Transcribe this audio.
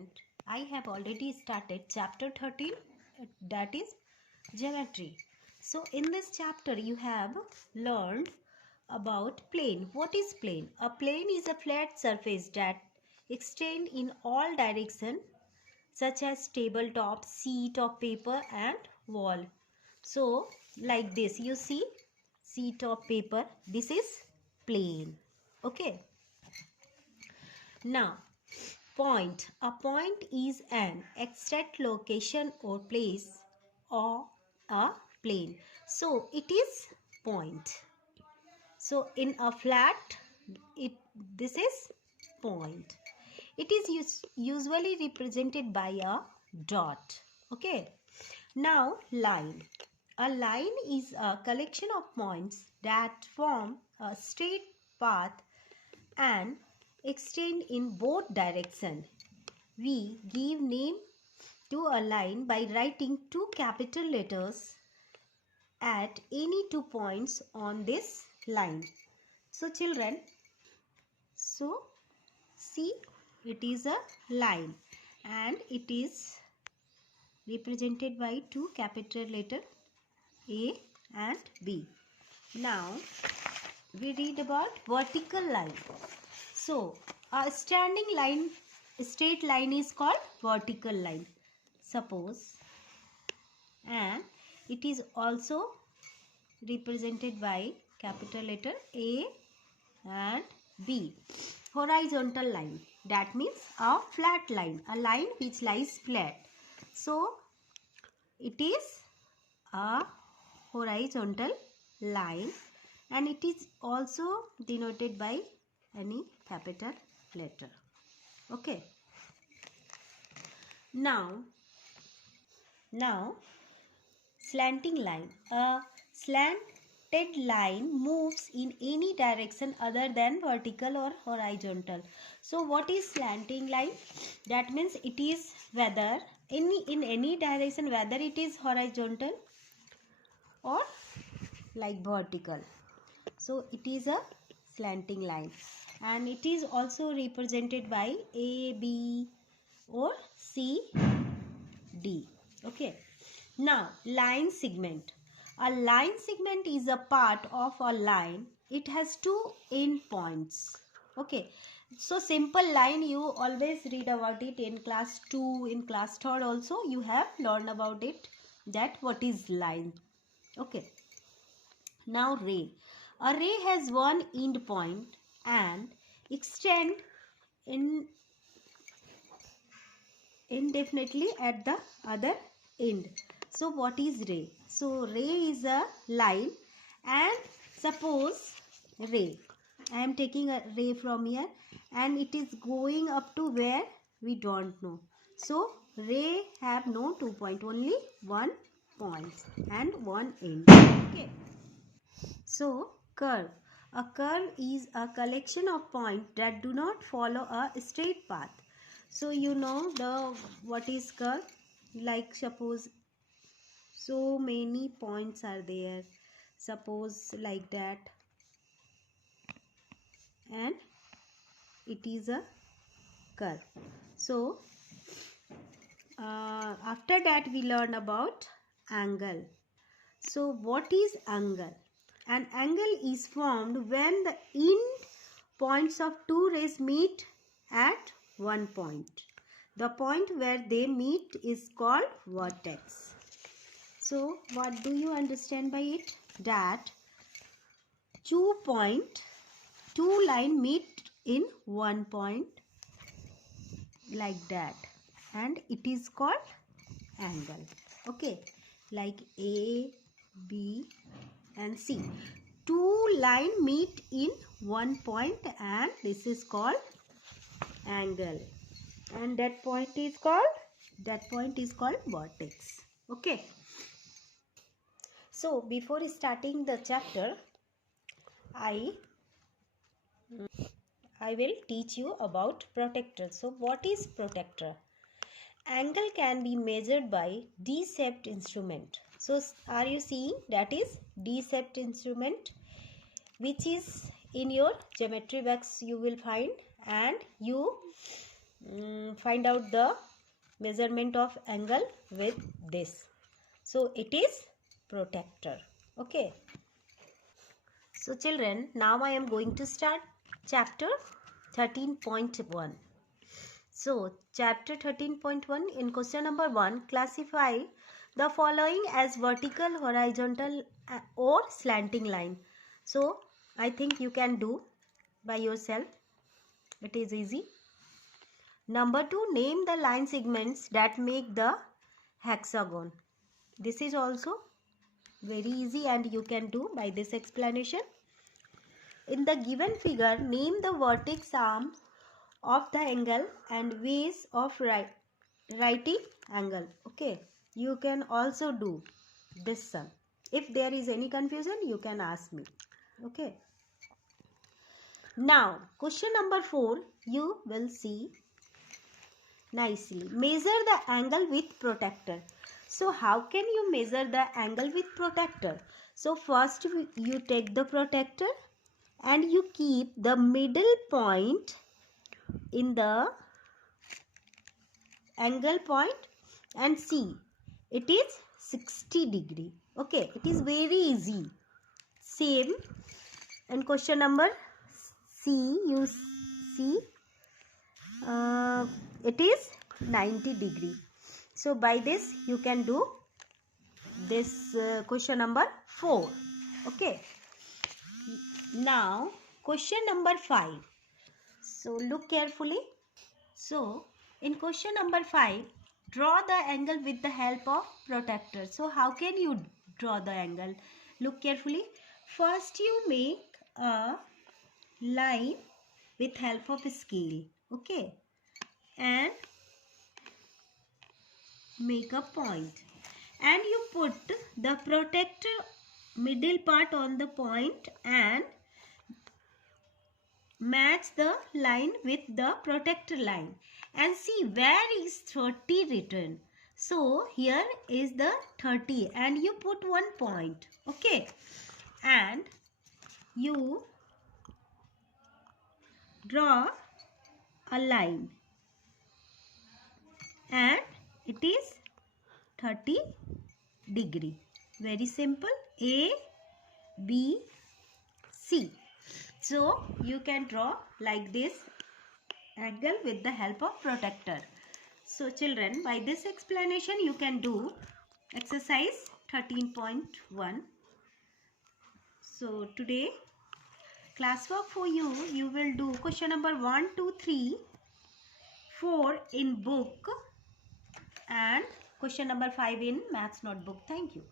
student, I have already started chapter 13, that is geometry. So in this chapter you have learned about plane. What is plane? A plane is a flat surface that extends in all directions, such as tabletop, sheet of paper and wall. So like this, you see sheet of paper, this is plane. Okay. Now point. A point is an exact location or place or a plane. So it is point. So in a flat, this is point. It is usually represented by a dot. Okay. Now line. A line is a collection of points that form a straight path and extend in both directions. We give name to a line by writing two capital letters at any 2 points on this line. So children, see, it is a line and it is represented by two capital letters A and B. Now we read about vertical line. So a standing line, straight line is called vertical line. Suppose, and it is also represented by capital letter A and B. Horizontal line, that means a flat line, a line which lies flat. So it is a horizontal line and it is also denoted by any capital letter. Okay. Now slanting line. A slanted line moves in any direction other than vertical or horizontal. So what is slanting line? That means it is whether in any direction, whether it is horizontal or like vertical. So it is a slanting line and it is also represented by A, B or C, D. Okay. Now line segment. A line segment is a part of a line. It has two end points. Okay. So simple line, you always read about it in class 2, in class 3rd also you have learned about it, that what is line. Okay. Now ray. A ray has one end point and extend indefinitely at the other end. So what is ray? So ray is a line and suppose ray, I am taking a ray from here and it is going up to where we don't know. So ray have no 2 point, only 1 point and one end. Okay. So curve. A curve is a collection of points that do not follow a straight path. So you know what is curve? Like suppose so many points are there. Suppose like that. And it is a curve. So after that we learn about angle. So what is angle? An angle is formed when the end points of two rays meet at one point. The point where they meet is called vertex. So what do you understand by it? That two line meet in one point like that and it is called angle. Okay, like A, B and C. Two line meet in one point and this is called angle, and that point is called vertex. Okay. So before starting the chapter, I will teach you about protractor. So what is protractor? Angle can be measured by D-shaped instrument. So are you seeing, that is D-shaped instrument, which is in your geometry box you will find, and you find out the measurement of angle with this. So it is protractor. Okay. So children, now I am going to start chapter 13.1. So chapter 13.1, in question number 1, classify the following as vertical, horizontal or slanting line. So I think you can do by yourself. It is easy. Number 2, name the line segments that make the hexagon. This is also very easy and you can do by this explanation. In the given figure, name the vertex arms of the angle and ways of writing angle. Okay, you can also do this sum. If there is any confusion, you can ask me. Okay. Now, question number 4, you will see nicely. Measure the angle with protractor. So, how can you measure the angle with protractor? So, first you take the protractor and you keep the middle point in the angle point and see, it is 60 degree. Okay, it is very easy. Same in question number C, you see it is 90 degree. So by this you can do this question number 4. Okay. Now question number 5. So look carefully. So in question number 5, draw the angle with the help of protractor. So how can you draw the angle? Look carefully. First you make a line with help of scale. Okay. And make a point. And you put the protractor middle part on the point and match the line with the protractor line and see where is 30 written. So here is the 30 and you put one point. Okay, and you draw a line and it is 30 degree. Very simple. A, B, C. So you can draw like this angle with the help of protractor. So children, by this explanation you can do exercise 13.1. So today classwork for you, you will do question number 1, 2, 3, 4 in book and question number 5 in maths notebook. Thank you.